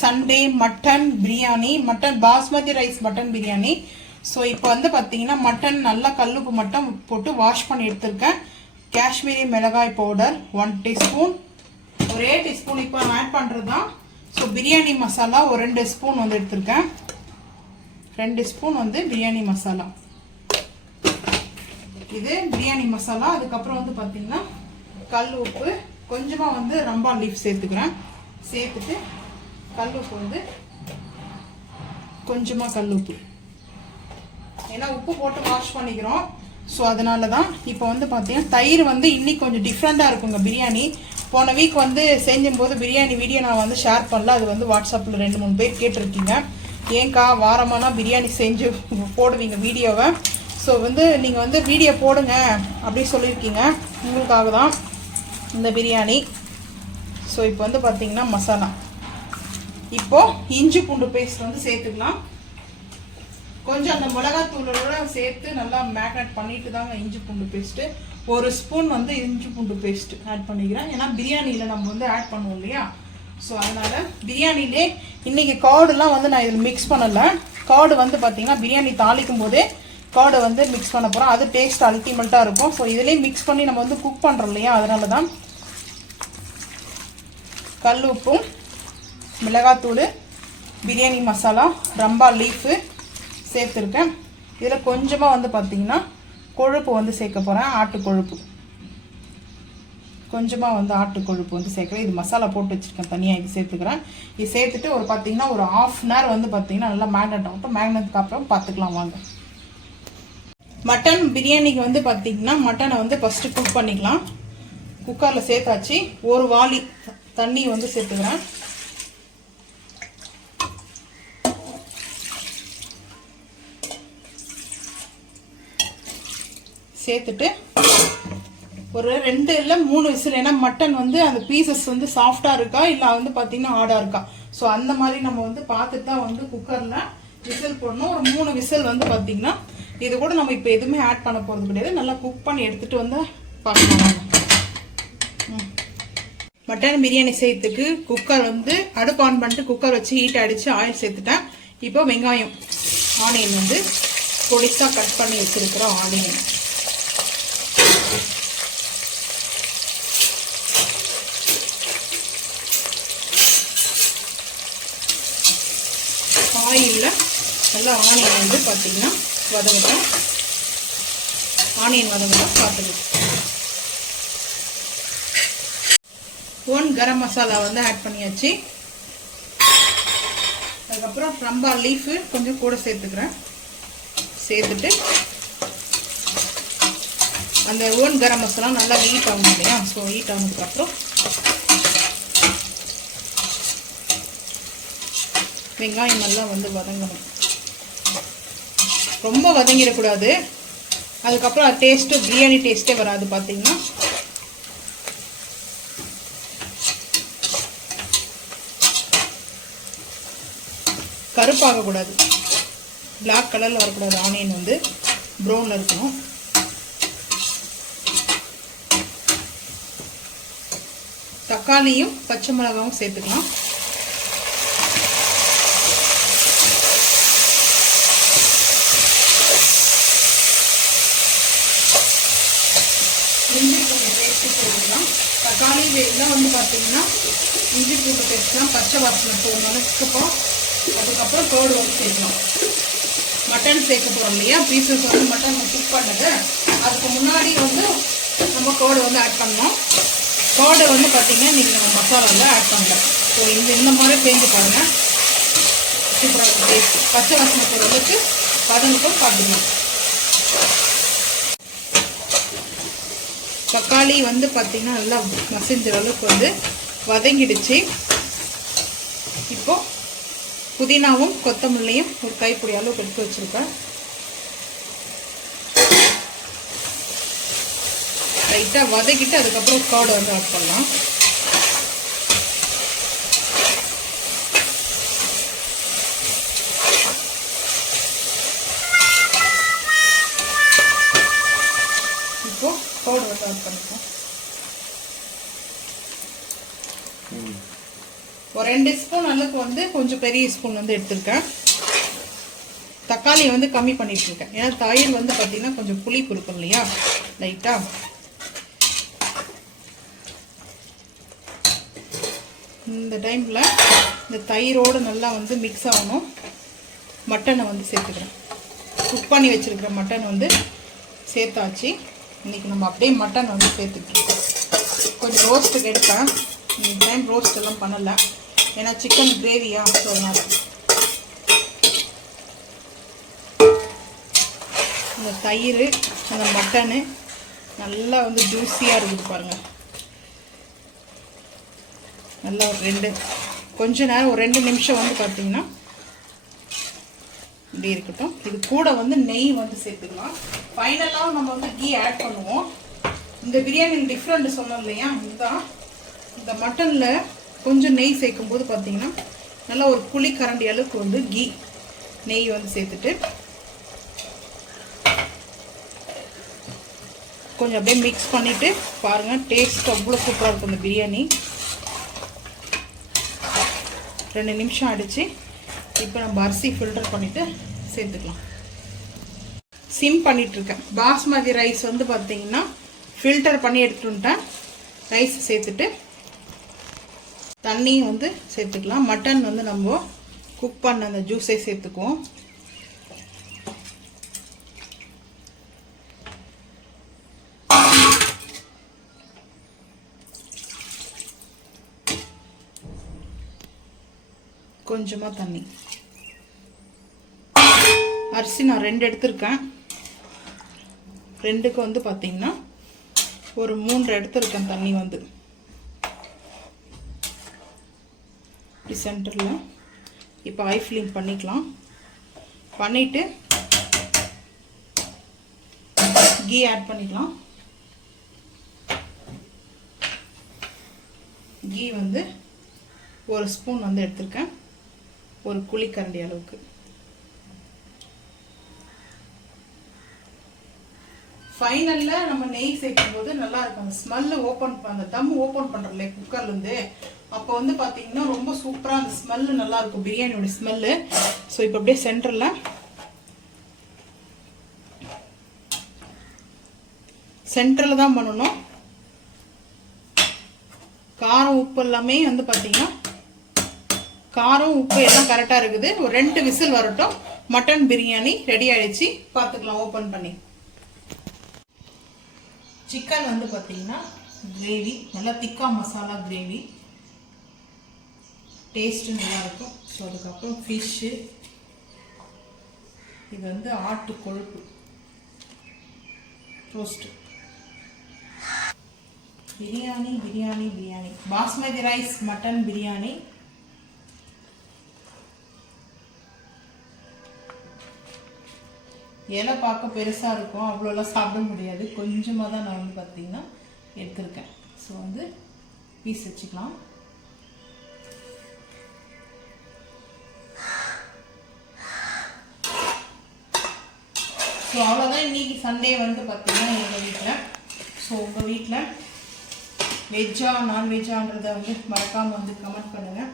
Sunday mutton biryani, mutton basmati rice mutton biryani. So இப்போ வந்து பார்த்தீங்கன்னா மட்டன் நல்லா கல்லுப்பு மட்டும் போட்டு வாஷ் பண்ணி எடுத்துருக்கேன். காஷ்மீரி மிளகாய் பவுடர் 1 டீஸ்பூன், ஒரே டீஸ்பூன் இப்போ ஆட் பண்ணுறது தான். ஸோ பிரியாணி மசாலா ஒரு 2 ஸ்பூன் வந்து எடுத்திருக்கேன். 2 ஸ்பூன் வந்து பிரியாணி மசாலா, இது பிரியாணி மசாலா. அதுக்கப்புறம் வந்து பார்த்தீங்கன்னா கல் உப்பு, கொஞ்சமாக வந்து ரம்பா லீஃப் சேர்த்துக்கிறேன். சேர்த்துட்டு கல் உப்பு வந்து கொஞ்சமாக கல் உப்பு, ஏன்னா உப்பு போட்டு வாஷ் பண்ணிக்கிறோம். ஸோ அதனால தான். இப்போ வந்து பார்த்தீங்கன்னா தயிர் வந்து இன்னைக்கு கொஞ்சம் டிஃப்ரெண்ட்டாக இருக்குங்க பிரியாணி. போன வீக் வந்து செஞ்சும்போது பிரியாணி வீடியோ நான் வந்து ஷேர் பண்ணல. அது வந்து வாட்ஸ்அப்பில் 2-3 பேர் கேட்டிருக்கீங்க, ஏங்கா வாரமானா பிரியாணி செஞ்சு போடுவீங்க வீடியோவை. ஸோ வந்து நீங்கள் வந்து வீடியோ போடுங்க அப்படின்னு சொல்லியிருக்கீங்க, உங்களுக்காக தான் இந்த பிரியாணி. ஸோ இப்போ வந்து பார்த்தீங்கன்னா மசாலா, இப்போது இஞ்சி பூண்டு பேஸ்ட் வந்து சேர்த்துக்கலாம். கொஞ்சம் அந்த மிளகாத்தூளோட சேர்த்து நல்லா மேக்னேட் பண்ணிட்டு தாங்க இஞ்சி பூண்டு பேஸ்ட்டு. 1 ஸ்பூன் வந்து இஞ்சி பூண்டு பேஸ்ட் ஆட் பண்ணிக்கிறேன், ஏன்னா பிரியாணியில் நம்ம வந்து ஆட் பண்ணுவோம் இல்லையா. ஸோ அதனால் பிரியாணிலே இன்றைக்கி கார்டுலாம் வந்து நான் இதில் மிக்ஸ் பண்ணலை. கார்டு வந்து பார்த்திங்கன்னா பிரியாணி தாளிக்கும் போதே கார்டை வந்து மிக்ஸ் பண்ண போகிறோம், அது டேஸ்ட் அல்டிமேட்டாக இருக்கும். ஸோ இதிலே மிக்ஸ் பண்ணி நம்ம வந்து குக் பண்ணுறோம் இல்லையா, அதனால தான். கல் உப்பும் மிளகாத்தூள் பிரியாணி மசாலா ரம்பா லீஃபு சேர்த்துருக்கேன். இதில் கொஞ்சமாக வந்து பார்த்திங்கன்னா கொழுப்பு வந்து சேர்க்க போகிறேன், ஆட்டு கொழுப்பு. கொஞ்சமாக வந்து ஆட்டு கொழுப்பு வந்து சேர்க்குறேன். இது மசாலா போட்டு வச்சுருக்கேன் தனியாக, இது சேர்த்துக்கிறேன். இது சேர்த்துட்டு ஒரு பார்த்திங்கன்னா ஒரு 1/2 hour வந்து பார்த்திங்கன்னா நல்லா மேக்னேட் ஆகட்டும். மேக்னேட்டுக்கு அப்புறம் பார்த்துக்கலாம் வாங்க. மட்டன் பிரியாணிக்கு வந்து பார்த்திங்கன்னா மட்டனை வந்து ஃபஸ்ட்டு குக் பண்ணிக்கலாம். குக்கரில் சேர்த்தாச்சு. 1 வாளி தண்ணி வந்து சேர்த்துக்கிறேன். சேர்த்துட்டு ஒரு 2 இல்லை 3 விசில், ஏன்னா மட்டன் வந்து அந்த பீசஸ் வந்து சாஃப்டாக இருக்கா இல்லை வந்து பார்த்திங்கன்னா ஹார்டாக இருக்கா. ஸோ அந்த மாதிரி நம்ம வந்து பார்த்துட்டு தான் வந்து குக்கரில் விசில் போடணும். ஒரு 3 விசில் வந்து பார்த்திங்கன்னா இது கூட நம்ம இப்போ எதுவுமே ஆட் பண்ண போகிறது கிடையாது. நல்லா குக் பண்ணி எடுத்துகிட்டு வந்து பார்க்கலாம். மட்டன் பிரியாணி செய்யறதுக்கு குக்கர் வந்து அடுப்பு ஆன் பண்ணிட்டு குக்கர் வச்சு ஹீட் அடித்து ஆயில் சேர்த்துட்டேன். இப்போ வெங்காயம் ஆனியன் வந்து பொடிசாக கட் பண்ணி வச்சுருக்கிறோம். ஆனியன் ஆயிலில் நல்லா ஆனியன் வந்து பார்த்திங்கன்னா வதங்கட்டும். ஆனியன் வதங்கட்டும் பார்த்துக்கலாம். 1 கரம் மசாலா வந்து ஆட் பண்ணியாச்சு. அதுக்கப்புறம் ரம்பா லீஃபு கொஞ்சம் கூட சேர்த்துக்கிறேன். சேர்த்துட்டு அந்த 1 கரம் மசாலா நல்லா ஹீட் ஆகும் இல்லையா. ஸோ ஹீட் ஆனதுக்கப்புறம் வெங்காயம் நல்லா வந்து வதங்கணும், ரொம்ப வதங்கிடக்கூடாது. அதுக்கப்புறம் டேஸ்ட்டு பிரியாணி டேஸ்ட்டே வராது. பார்த்தீங்கன்னா கருப்பாகக்கூடாது, பிளாக் கலரில் வரக்கூடாது. ஆனியன் வந்து ப்ரௌனில் இருக்கணும். தக்காளியும் பச்சை மிளகாவும் சேர்த்துக்கலாம். இதெல்லாம் வந்து பார்த்தீங்கன்னா இஞ்சி பூண்டு பேஸ்ட்லாம் பச்சை வாசனை போகணும். அதுக்கப்புறம் கோடு வந்து சேர்க்கணும். மட்டன் சேர்க்க போகிறோம் இல்லையா, பீசஸ் வந்து மட்டன் குக் பண்ணது, அதுக்கு முன்னாடி வந்து நம்ம கோடு வந்து ஆட் பண்ணோம். கோடை வந்து பார்த்தீங்கன்னா நீங்கள் நம்ம மசாலாவில் ஆட் பண்ணலாம். ஸோ இந்த மாதிரி செஞ்சு பாருங்கள், சூப்பராக டேஸ்ட். பச்சை வாசனை போகிறதுக்கு பதனுக்கும் பார்த்துக்கலாம். தக்காளி வந்து பார்த்தீங்கன்னா நல்லா மசிஞ்ச அளவுக்கு வந்து வதங்கிடுச்சு. இப்போது புதினாவும் கொத்தமல்லியும் ஒரு கைப்பிடி அளவுக்கு எடுத்து வச்சுருக்கேன். லைட்டாக வதக்கிட்டு அதுக்கப்புறம் கர்ட் வந்து ஆட் பண்ணலாம். இப்போ கர்ட் வந்து ஆட் பண்ணிக்கலாம். ஒரு 2 ஸ்பூன் அளவுக்கு வந்து கொஞ்சம் பெரிய ஸ்பூன் வந்து எடுத்துருக்கேன். தக்காளியை வந்து கம்மி பண்ணிட்டு இருக்கேன், ஏன்னா தயிர் வந்து பார்த்தீங்கன்னா கொஞ்சம் புளிப்பு இருக்கும் இல்லையா லைட்டாக. இந்த டைமில் இந்த தயிரோடு நல்லா வந்து மிக்ஸ் ஆகணும். மட்டனை வந்து சேர்த்துக்கிறேன். குக் பண்ணி வச்சுருக்கிற மட்டன் வந்து சேர்த்தாச்சு. இன்றைக்கி நம்ம அப்படியே மட்டன் வந்து சேர்த்துக்கிட்டோம். கொஞ்சம் ரோஸ்ட்டுக்கு எடுப்பேன். இந்த டைம் ரோஸ்ட் எல்லாம் பண்ணலை, ஏன்னா சிக்கன் கிரேவியா, ஸோ அதனால் இந்த தயிர் அந்த மட்டனு நல்லா வந்து ஜூஸியாக இருக்குது பாருங்கள். நல்லா ஒரு கொஞ்ச நேரம் ஒரு 2 நிமிஷம் வந்து பார்த்தீங்கன்னா இப்படி இருக்கட்டும். இது கூட வந்து நெய் வந்து சேர்த்துக்கலாம். ஃபைனலாக நம்ம வந்து கீ ஆட் பண்ணுவோம். இந்த பிரியாணி டிஃப்ரெண்ட் சொன்னோம் இல்லையா, இதுதான். இந்த மட்டனில் கொஞ்சம் நெய் சேர்க்கும் போது பார்த்தீங்கன்னா நல்லா ஒரு புளி கரண்டி அளவுக்கு வந்து நெய் வந்து சேர்த்துட்டு கொஞ்சம் அப்படியே மிக்ஸ் பண்ணிவிட்டு பாருங்கள், டேஸ்ட் அவ்வளோ சூப்பராக இருக்கும் இந்த பிரியாணி. 2 நிமிஷம் ஆகிடுச்சு. இப்போ நம்ம அரிசி ஃபில்டர் பண்ணிவிட்டு சேர்த்துக்கலாம். சிம் பண்ணிகிட்ருக்கேன். பாஸ்மதி ரைஸ் வந்து பார்த்தீங்கன்னா ஃபில்டர் பண்ணி எடுத்துட்டேன். ரைஸ் சேர்த்துட்டு தண்ணி வந்து சேர்த்துக்கலாம். மட்டன் வந்து நம்ம குக் பண்ண அந்த ஜூஸை சேர்த்துக்குவோம். கொஞ்சமாக தண்ணி. அரிசி நான் 2 எடுத்திருக்கேன். 2க்கு வந்து பார்த்தீங்கன்னா ஒரு 3 எடுத்திருக்கேன் தண்ணி வந்து. இப்படி சென்டரில் இப்போ ஐ ஃப்ளேம் பண்ணிக்கலாம். பண்ணிவிட்டு கீ ஆட் பண்ணிக்கலாம். கீ வந்து 1 ஸ்பூன் வந்து எடுத்திருக்கேன், ஒரு குழிக்கரண்டி அளவுக்கு. ஃபைனலில் நம்ம நெய் சேர்க்கும் போது நல்லா இருக்கும். அந்த ஸ்மெல்லு அந்த தம் ஓப்பன் பண்ணுறோம்ல குக்கர்லேருந்து, அப்போ வந்து பார்த்தீங்கன்னா ரொம்ப சூப்பராக அந்த ஸ்மெல்லு நல்லா இருக்கும், பிரியாணியோட ஸ்மெல்லு. ஸோ இப்போ அப்படியே சென்டரில் தான் பண்ணணும். காரம் உப்பு எல்லாமே வந்து பார்த்தீங்கன்னா காரம் உப்பு எல்லாம் கரெக்டாக இருக்குது. ஒரு 2 விசில் வரட்டும். மட்டன் பிரியாணி ரெடி ஆயிடுச்சு. பார்த்துக்கலாம் ஓப்பன் பண்ணி. சிக்கன் வந்து பார்த்தீங்கன்னா கிரேவி நல்லா திக்கா மசாலா கிரேவி, டேஸ்ட்டு நல்லாயிருக்கும். ஸோ அதுக்கப்புறம் ஃபிஷ்ஷு, இது வந்து ஆட்டு கொழுப்பு roast. Biryani basmati rice mutton biryani. இலை பார்க்க பெருசாக இருக்கும், அவ்வளோலாம் சாப்பிட முடியாது. கொஞ்சமாக தான் நான் வந்து பார்த்தீங்கன்னா எடுத்திருக்கேன். ஸோ வந்து பீஸ் வச்சுக்கலாம். ஸோ அவ்வளோதான் இன்னைக்கு சண்டே வந்து பார்த்தீங்கன்னா எங்கள் வீட்டில். ஸோ உங்கள் வீட்டில் வெஜ்ஜா நான்வெஜ்ஜான்றதை வந்து மறக்காமல் வந்து கமெண்ட் பண்ணுங்கள்.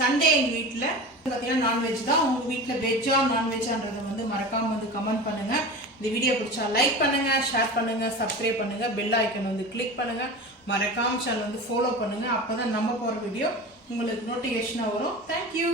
சண்டே எங்கள் வீட்டில் பார்த்தீங்கன்னா நான்வெஜ் தான். உங்கள் வீட்டில் வெஜ்ஜா நான்வெஜ்ஜான்றதை வந்து மறக்காமல் வந்து கமெண்ட் பண்ணுங்கள். இந்த வீடியோ பிடிச்சா லைக் பண்ணுங்கள், ஷேர் பண்ணுங்கள், சப்ஸ்கிரைப் பண்ணுங்கள், பெல் ஐக்கன் வந்து கிளிக் பண்ணுங்கள், மறக்காம சேனல் வந்து ஃபாலோ பண்ணுங்கள். அப்போ தான் நம்ம போகிற வீடியோ உங்களுக்கு நோட்டிஃபிகேஷனாக வரும். தேங்க்யூ.